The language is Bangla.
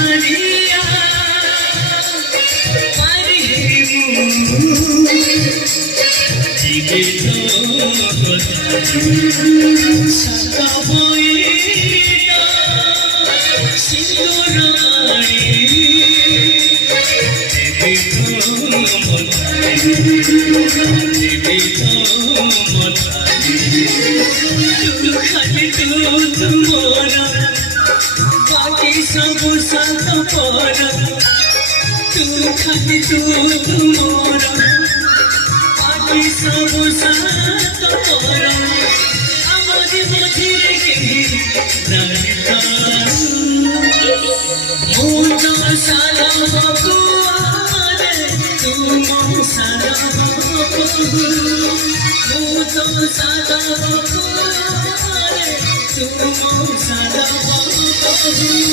ছাড়িয়া সাদা বইটা সিন্দুর মারি দেবে তো খালি তোমরা বাকি সব সাত পরা খালি তোমরা বাকি সব সাত পরা আমার মধ্যে কেহি জানিতা মোটা সারা বাবুয়ারে তুম সারা বাবু মোটা সারা বাবুয়ারে তুম সারা বাবু